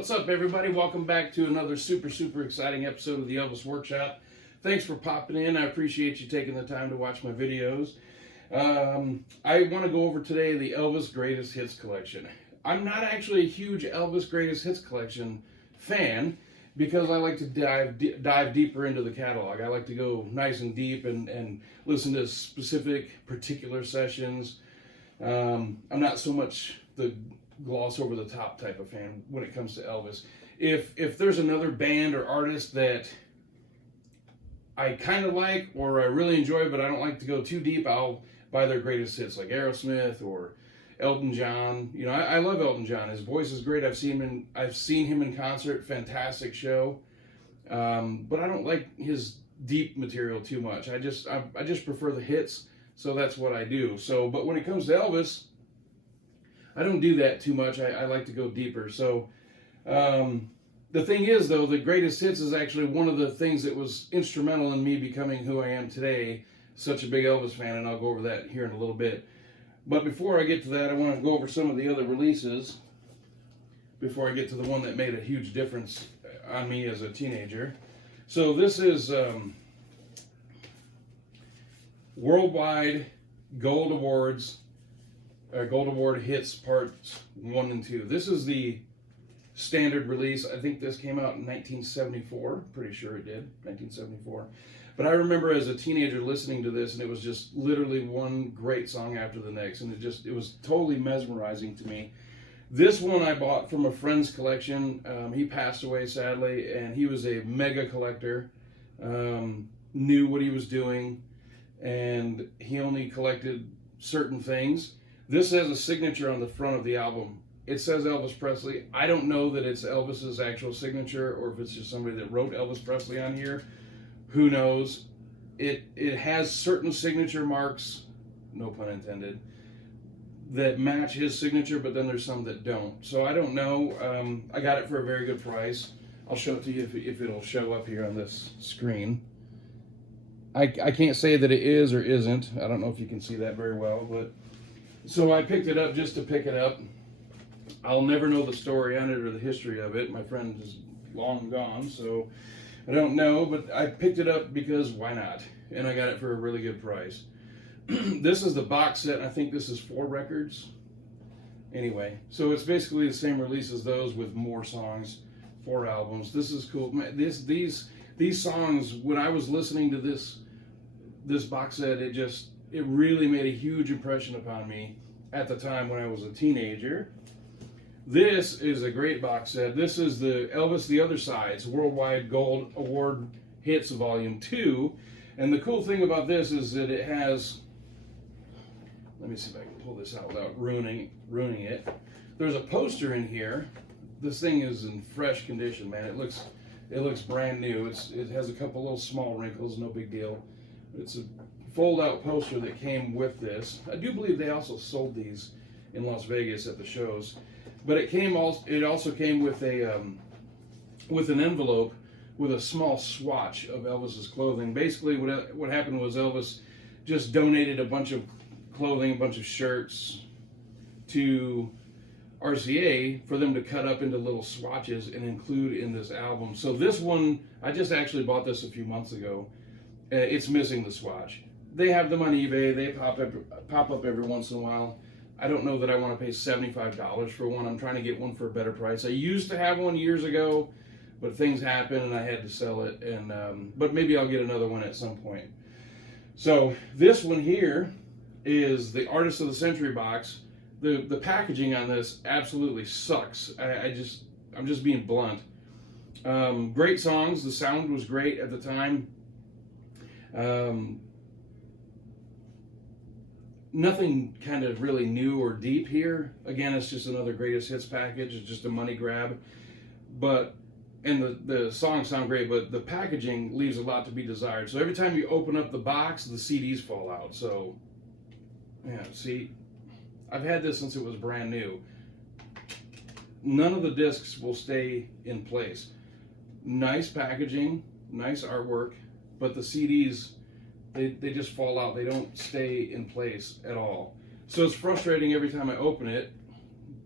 What's up, everybody? Welcome back to another super exciting episode of the Elvis Workshop. Thanks for popping in. I appreciate you taking the time to watch my videos. I want to go over today the Elvis Greatest Hits collection. I'm not actually a huge Elvis Greatest Hits collection fan because I like to dive deeper into the catalog. I like to go nice and deep and listen to specific particular sessions. I'm not so much the gloss over the top type of fan when it comes to Elvis. If there's another band or artist that I kind of like or I really enjoy, but I don't like to go too deep, I'll buy their greatest hits, like Aerosmith or Elton John. You know, I love Elton John. His voice is great. I've seen him in concert. Fantastic show. But I don't like his deep material too much. I just prefer the hits. So that's what I do. But when it comes to Elvis, I don't do that too much. I like to go deeper. So the thing is, though, the greatest hits is actually one of the things that was instrumental in me becoming who I am today, such a big Elvis fan, and I'll go over that here in a little bit. But before I get to that, I want to go over some of the other releases before I get to the one that made a huge difference on me as a teenager. So this is Worldwide Gold Awards. Gold Award Hits Parts 1 and 2. This is the standard release. I think this came out in 1974. Pretty sure it did, 1974. But I remember as a teenager listening to this, and it was just literally one great song after the next, and it was totally mesmerizing to me. This one I bought from a friend's collection. He passed away, sadly, and he was a mega collector, knew what he was doing, and he only collected certain things. This has a signature on the front of the album. It says Elvis Presley. I don't know that it's Elvis's actual signature or if it's just somebody that wrote Elvis Presley on here. Who knows? It has certain signature marks, no pun intended, that match his signature, but then there's some that don't. So I don't know. I got it for a very good price. I'll show it to you if it'll show up here on this screen. I can't say that it is or isn't. I don't know if you can see that very well, but so I picked it up just to pick it up. I'll never know the story on it or the history of it. My friend is long gone, so I don't know, but I picked it up because why not? And I got it for a really good price. This is the box set. I think this is 4 records. Anyway, so it's basically the same release as those with more songs, 4 albums. This is cool. These songs, when I was listening to this box set, it really made a huge impression upon me at the time when I was a teenager. This is a great box set. This is the Elvis The Other Sides Worldwide Gold Award Hits Volume 2. And the cool thing about this is that it has, let me see if I can pull this out without ruining it. There's a poster in here. This thing is in fresh condition, man. It looks brand new. It has a couple little small wrinkles, no big deal. It's a fold-out poster that came with this. I do believe they also sold these in Las Vegas at the shows, but it also came with with an envelope with a small swatch of Elvis's clothing. Basically, what happened was Elvis just donated a bunch of clothing, a bunch of shirts to RCA for them to cut up into little swatches and include in this album. So this one, I just actually bought this a few months ago. It's missing the swatch. They have them on eBay. They pop up every once in a while. I don't know that I want to pay $75 for one. I'm trying to get one for a better price. I used to have one years ago, but things happened and I had to sell it. But maybe I'll get another one at some point. So this one here is the Artist of the Century box. The packaging on this absolutely sucks. I'm just being blunt. Great songs. The sound was great at the time. Nothing kind of really new or deep here. Again, it's just another greatest hits package. It's just a money grab. And the songs sound great, but the packaging leaves a lot to be desired. So every time you open up the box, the CDs fall out. So, yeah, see, I've had this since it was brand new. None of the discs will stay in place. Nice packaging, nice artwork, but the CDs, they just fall out. They don't stay in place at all. So it's frustrating every time I open it.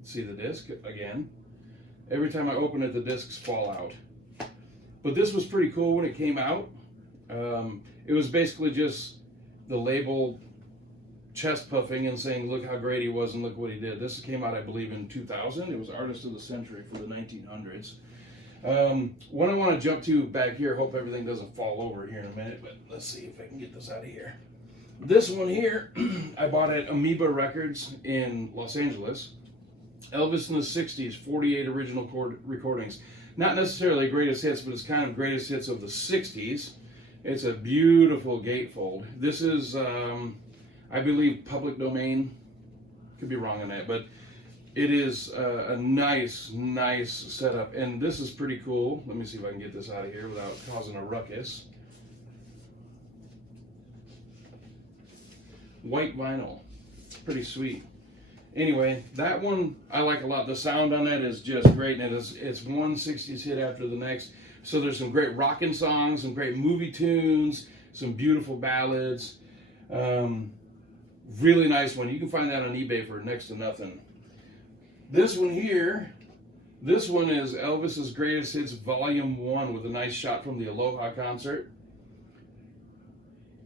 See the disc again. Every time I open it, the discs fall out. But this was pretty cool when it came out. It was basically just the label chest puffing and saying, look how great he was and look what he did. This came out, I believe, in 2000. It was Artist of the Century for the 1900s. One I want to jump to back here, hope everything doesn't fall over here in a minute, but let's see if I can get this out of here. This one here, I bought at Amoeba Records in Los Angeles. Elvis in the 60s, 48 original recordings. Not necessarily greatest hits, but it's kind of greatest hits of the 60s. It's a beautiful gatefold. This is, I believe, public domain. Could be wrong on that, but it is a nice setup. And this is pretty cool. Let me see if I can get this out of here without causing a ruckus. White vinyl. Pretty sweet. Anyway, that one I like a lot. The sound on that is just great, and it's one 60s hit after the next. So there's some great rockin' songs, some great movie tunes, some beautiful ballads. Really nice one. You can find that on eBay for next to nothing. This one here, this one is Elvis's Greatest Hits Volume 1 with a nice shot from the Aloha concert.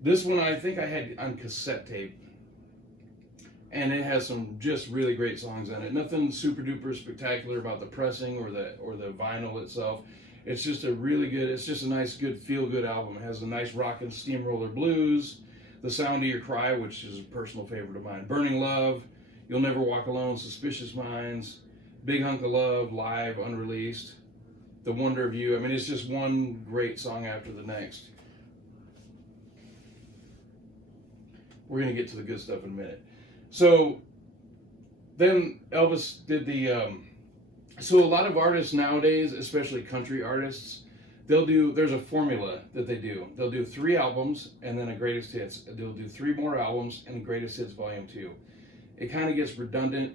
This one I think I had on cassette tape. And it has some just really great songs on it. Nothing super duper spectacular about the pressing or the vinyl itself. It's just a really good, it's just a nice, good, feel-good album. It has a nice rockin' steamroller blues, The Sound of Your Cry, which is a personal favorite of mine, Burning Love, You'll Never Walk Alone, Suspicious Minds, Big Hunk of Love, live, unreleased, The Wonder of You. I mean, it's just one great song after the next. We're going to get to the good stuff in a minute. So then Elvis did the, so a lot of artists nowadays, especially country artists, there's a formula that they do. They'll do 3 albums and then a greatest hits. They'll do 3 more albums and greatest hits volume 2. It kind of gets redundant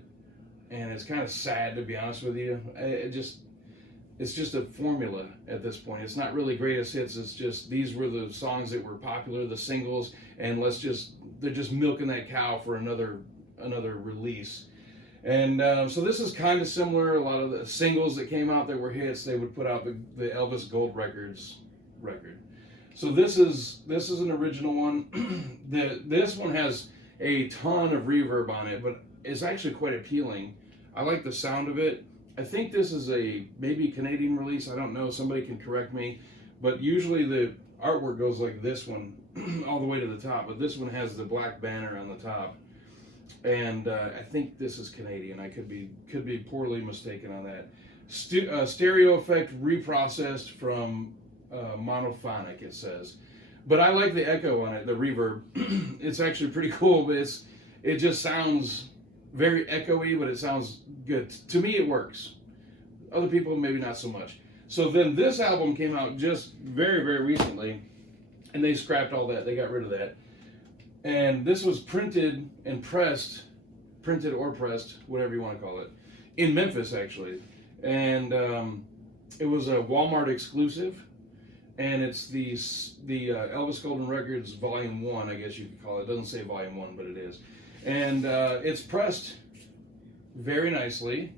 and it's kind of sad, to be honest with you. It's just a formula at this point. It's not really greatest hits. It's just, these were the songs that were popular, the singles, and they're just milking that cow for another release. And so this is kind of similar. A lot of the singles that came out that were hits, they would put out the Elvis Gold Records record. So this is an original one. This one has a ton of reverb on it, but it's actually quite appealing. I like the sound of it. I think this is a maybe Canadian release. I don't know. Somebody can correct me. But usually the artwork goes like this one all the way to the top. But this one has the black banner on the top. And I think this is Canadian. I could be poorly mistaken on that. Stereo effect reprocessed from monophonic, it says. But I like the echo on it, the reverb. It's actually pretty cool, but it just sounds very echoey, but it sounds good. To me, it works. Other people, maybe not so much. So then this album came out just very, very recently, and they scrapped all that. They got rid of that. And this was printed or pressed, whatever you want to call it, in Memphis, actually. And it was a Walmart exclusive. And it's the Elvis Golden Records Volume 1, I guess you could call it. It doesn't say Volume 1, but it is. And it's pressed very nicely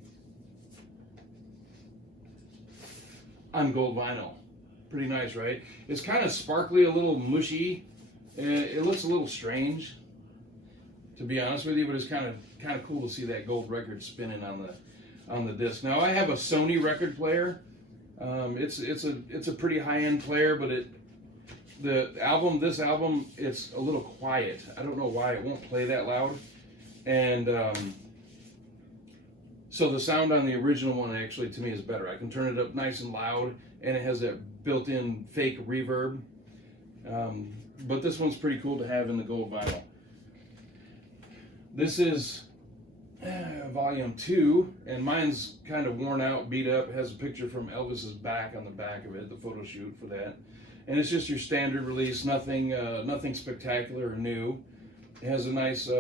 on gold vinyl. Pretty nice, right? It's kind of sparkly, a little mushy. It looks a little strange, to be honest with you, but it's kind of cool to see that gold record spinning on the disc. Now I have a Sony record player. It's a pretty high-end player, but this album, it's a little quiet. I don't know why it won't play that loud. And so the sound on the original one actually, to me, is better. I can turn it up nice and loud, and it has that built-in fake reverb. But this one's pretty cool to have in the gold vinyl. This is Volume 2, and mine's kind of worn out, beat up. It has a picture from Elvis's back on the back of it, the photo shoot for that. And it's just your standard release, nothing spectacular or new. It has a nice,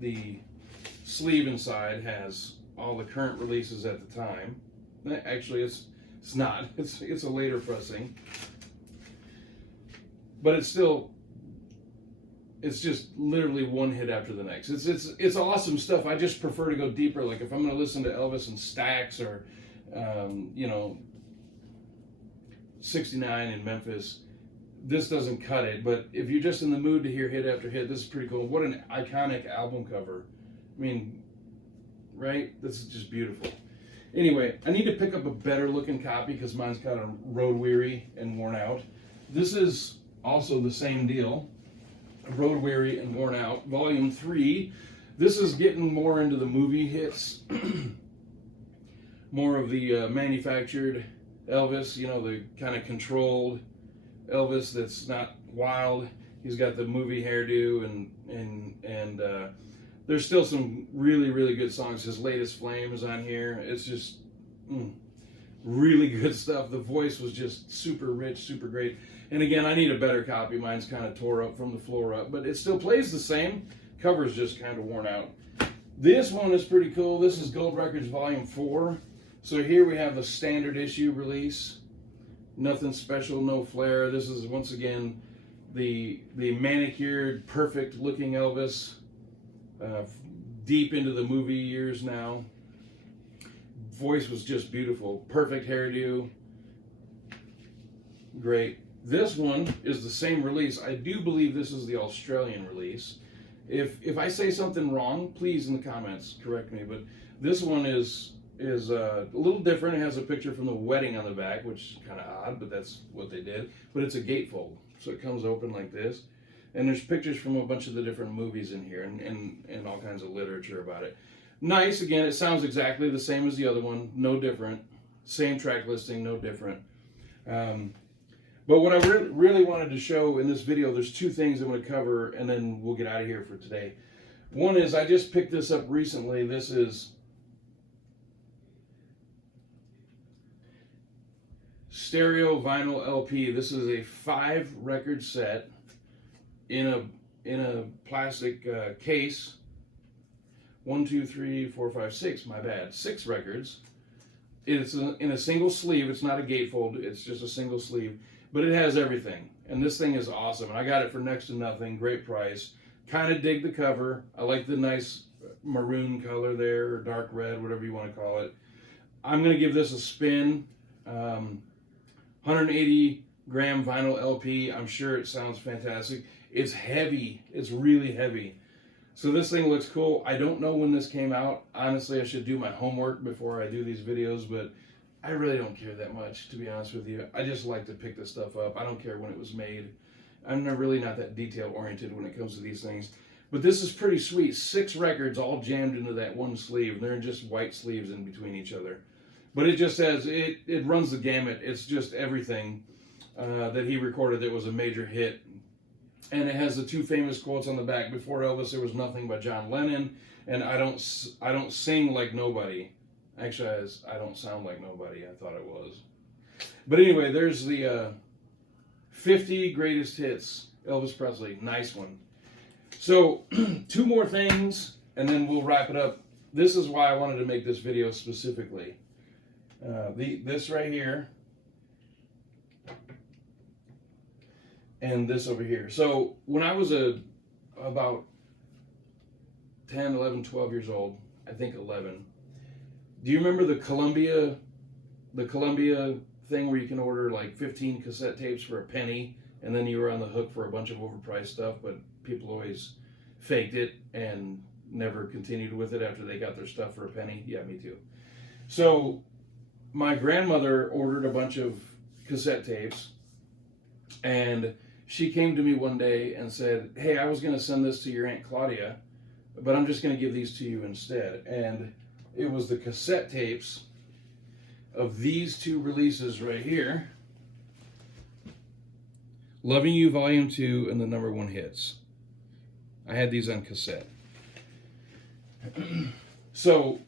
the sleeve inside has all the current releases at the time. Actually, it's not. It's a later pressing. But it's just literally one hit after the next. It's awesome stuff. I just prefer to go deeper. Like if I'm going to listen to Elvis in stacks or you know, 69 in Memphis. This doesn't cut it, but if you're just in the mood to hear hit after hit, this is pretty cool. What an iconic album cover. I mean, right? This is just beautiful. Anyway, I need to pick up a better looking copy because mine's kind of road weary and worn out. This is also the same deal. Road Weary and Worn Out, Volume 3. This is getting more into the movie hits. More of the manufactured Elvis, you know, the kind of controlled Elvis that's not wild. He's got the movie hairdo, and there's still some really, really good songs. His latest Flame is on here. It's just really good stuff. The voice was just super rich, super great. And again, I need a better copy. Mine's kind of tore up from the floor up, but it still plays the same. Cover's just kind of worn out. This one is pretty cool. This is Gold Records Volume 4. So here we have the standard issue release. Nothing special, no flair. This is, once again, the manicured, perfect looking Elvis. Deep into the movie years now. Voice was just beautiful. Perfect hairdo. Great. This one is the same release. I do believe this is the Australian release. If I say something wrong, please in the comments correct me. But this one is a little different. It has a picture from the wedding on the back, which is kind of odd, but that's what they did. But it's a gatefold, so it comes open like this. And there's pictures from a bunch of the different movies in here and all kinds of literature about it. Nice. Again, it sounds exactly the same as the other one. No different. Same track listing, no different. But what I really wanted to show in this video, there's two things I'm going to cover, and then we'll get out of here for today. One is, I just picked this up recently. This is stereo vinyl LP. This is a 5-record set in a plastic case. 1, 2, 3, 4, 5, 6. My bad. 6 records. It's in a single sleeve. It's not a gatefold. It's just a single sleeve. But it has everything. And this thing is awesome. And I got it for next to nothing. Great price. Kind of dig the cover. I like the nice maroon color there, or dark red, whatever you want to call it. I'm going to give this a spin. 180 gram vinyl LP. I'm sure it sounds fantastic. It's heavy. It's really heavy. So this thing looks cool. I don't know when this came out. Honestly, I should do my homework before I do these videos, but I really don't care that much, to be honest with you. I just like to pick this stuff up. I don't care when it was made. I'm really not that detail-oriented when it comes to these things. But this is pretty sweet. 6 records all jammed into that one sleeve. They're just white sleeves in between each other. But it just says, it runs the gamut. It's just everything that he recorded that was a major hit. And it has the 2 famous quotes on the back. Before Elvis, there was nothing but John Lennon. And I don't sing like nobody. Actually, I don't sound like nobody. I thought it was. But anyway, there's the 50 greatest hits. Elvis Presley. Nice one. So, 2 more things, and then we'll wrap it up. This is why I wanted to make this video specifically. This right here. And this over here. So when I was about 10, 11, 12 years old, I think 11, do you remember the Columbia thing where you can order like 15 cassette tapes for a penny, and then you were on the hook for a bunch of overpriced stuff, but people always faked it and never continued with it after they got their stuff for a penny? Yeah, me too. So my grandmother ordered a bunch of cassette tapes, and she came to me one day and said, hey, I was going to send this to your Aunt Claudia, but I'm just going to give these to you instead. And it was the cassette tapes of these 2 releases right here. Loving You Volume 2 and the #1 hits. I had these on cassette. So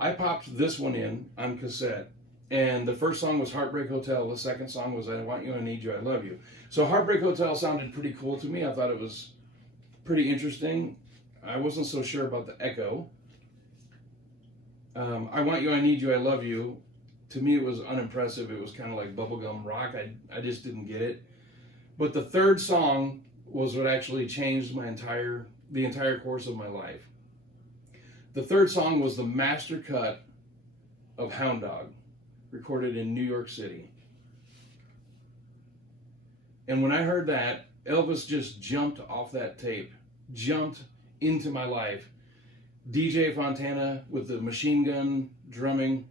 I popped this one in on cassette, and the first song was Heartbreak Hotel. The second song was I Want You, I Need You, I Love You. So Heartbreak Hotel sounded pretty cool to me. I thought it was pretty interesting. I wasn't so sure about the echo. I Want You, I Need You, I Love You. To me, it was unimpressive. It was kind of like bubblegum rock. I just didn't get it. But the third song was what actually changed the entire course of my life. the third song was the master cut of Hound Dog, recorded in New York City. And when I heard that, Elvis just jumped off that tape, jumped into my life. DJ Fontana with the machine gun drumming,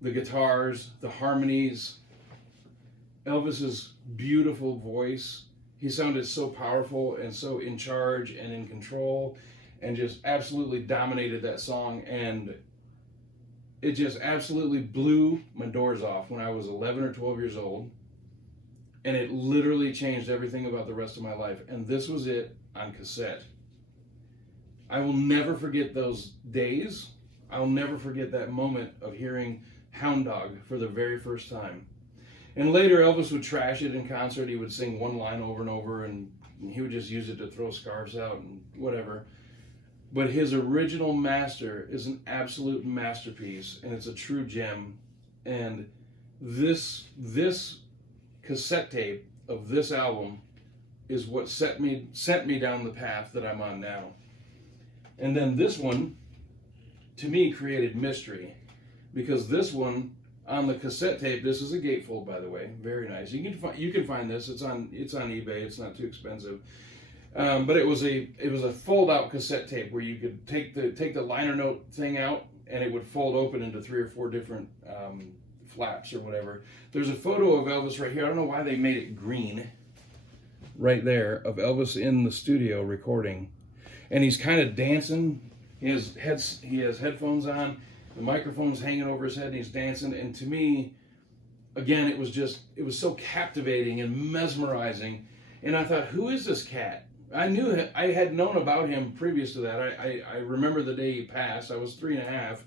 the guitars, the harmonies, Elvis's beautiful voice. He sounded so powerful and so in charge and in control, and just absolutely dominated that song. And it just absolutely blew my doors off when I was 11 or 12 years old. And it literally changed everything about the rest of my life. And this was it on cassette. I will never forget those days. I'll never forget that moment of hearing Hound Dog for the very first time. And later Elvis would trash it in concert. He would sing one line over and over, and he would just use it to throw scarves out and whatever. But his original master is an absolute masterpiece, and it's a true gem. And this cassette tape of this album is what sent me down the path that I'm on now. And then this one, to me, created mystery, because this one on the cassette tape, this is a gatefold, by the way, very nice. You can find this. It's on eBay. It's not too expensive. But it was a fold out cassette tape where you could take the liner note thing out, and it would fold open into 3 or 4 different flaps or whatever. There's a photo of Elvis right here. I don't know why they made it green. Right there, of Elvis in the studio recording, and he's kind of dancing. He has headphones on. The microphone's hanging over his head, and he's dancing. And to me, again, it was so captivating and mesmerizing. And I thought, who is this cat? I had known about him previous to that. I remember the day he passed. I was 3.5,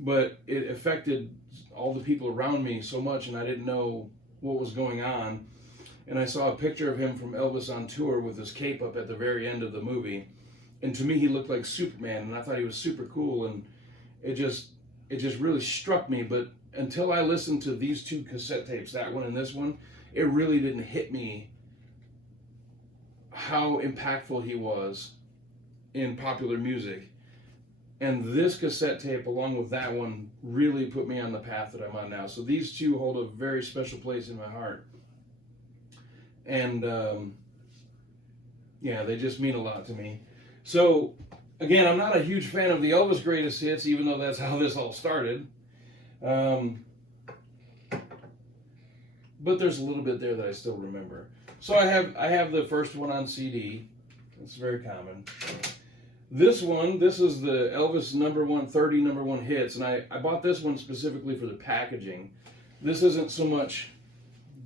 but it affected all the people around me so much, and I didn't know what was going on. And I saw a picture of him from Elvis on tour with his cape up at the very end of the movie. And to me, he looked like Superman, and I thought he was super cool, and it just really struck me. But until I listened to these 2 cassette tapes, that one and this one, it really didn't hit me how impactful he was in popular music. And this cassette tape, along with that one, really put me on the path that I'm on now. So these 2 hold a very special place in my heart. And yeah, they just mean a lot to me. So again, I'm not a huge fan of the Elvis Greatest Hits, even though that's how this all started. But there's a little bit there that I still remember. So I have the first one on CD. It's very common. This is the Elvis number 1 hits, and I bought this one specifically for the packaging. This isn't so much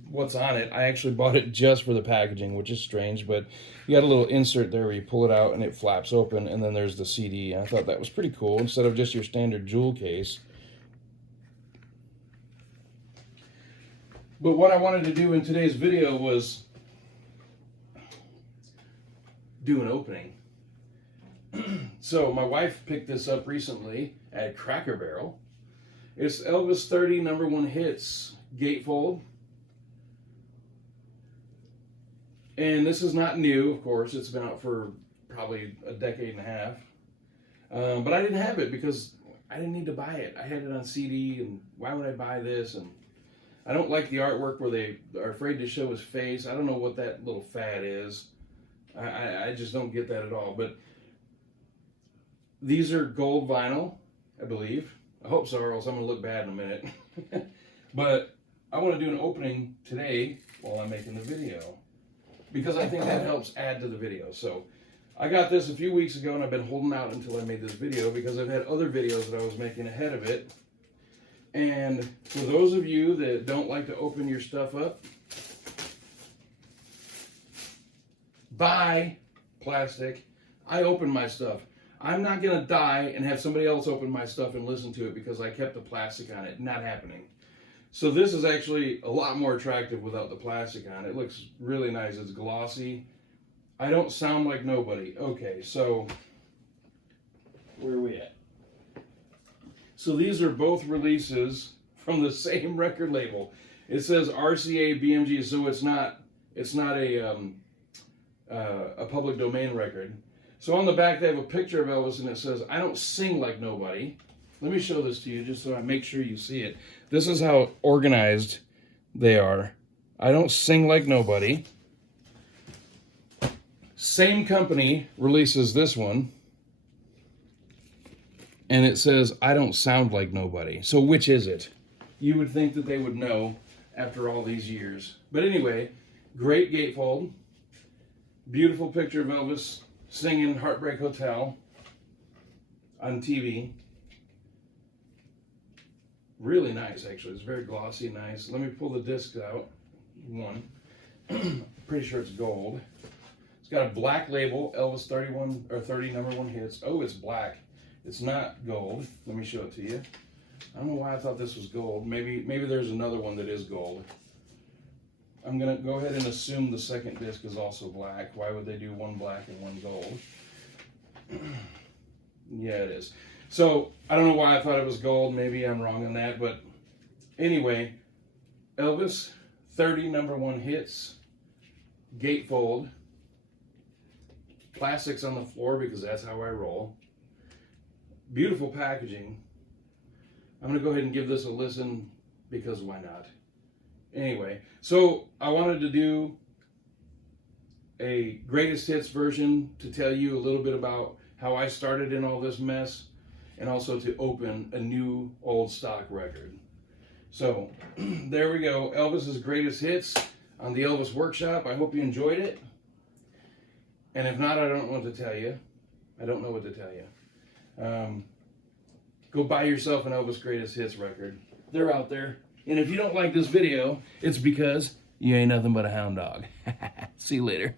what's on it. I actually bought it just for the packaging, which is strange, but you got a little insert there where you pull it out and it flaps open, and then there's the CD. I thought that was pretty cool, instead of just your standard jewel case. But what I wanted to do in today's video was do an opening. So my wife picked this up recently at Cracker Barrel. It's Elvis 30 number 1 hits gatefold. And this is not new, of course. It's been out for probably a decade and a half. But I didn't have it because I didn't need to buy it. I had it on CD, and why would I buy this? And I don't like the artwork where they are afraid to show his face. I don't know what that little fad is. I just don't get that at all. But these are gold vinyl, I believe. I hope so, or else I'm going to look bad in a minute. But I want to do an opening today while I'm making the video, because I think that helps add to the video. So I got this a few weeks ago, and I've been holding out until I made this video because I've had other videos that I was making ahead of it. And for those of you that don't like to open your stuff up, buy plastic. I open my stuff. I'm not going to die and have somebody else open my stuff and listen to it because I kept the plastic on it. Not happening. So this is actually a lot more attractive without the plastic on. It looks really nice. It's glossy. I don't sound like nobody. Okay, so where are we at? So these are both releases from the same record label. It says RCA BMG, so it's not a public domain record. So on the back they have a picture of Elvis and it says, "I don't sing like nobody." Let me show this to you just so I make sure you see it. This is how organized they are. "I don't sing like nobody." Same company releases this one. And it says, "I don't sound like nobody." So which is it? You would think that they would know after all these years. But anyway, great gatefold. Beautiful picture of Elvis singing Heartbreak Hotel on TV. Really nice, actually. It's very glossy and nice. Let me pull the discs out. One. Pretty sure it's gold. It's got a black label, Elvis 31 or 30 #1 hits. Oh, it's black. It's not gold. Let me show it to you. I don't know why I thought this was gold. Maybe there's another one that is gold. I'm going to go ahead and assume the second disc is also black. Why would they do one black and one gold? Yeah, it is. So, I don't know why I thought it was gold. Maybe I'm wrong on that. But anyway, Elvis, 30 #1 hits, gatefold, plastics on the floor because that's how I roll. Beautiful packaging. I'm going to go ahead and give this a listen because why not? Anyway, so I wanted to do a greatest hits version to tell you a little bit about how I started in all this mess and also to open a new old stock record. So there we go, Elvis's greatest hits on the Elvis Workshop. I hope you enjoyed it. And if not, I don't know what to tell you. I don't know what to tell you. Go buy yourself an Elvis Greatest Hits record. They're out there. And if you don't like this video, it's because you ain't nothing but a hound dog. See you later.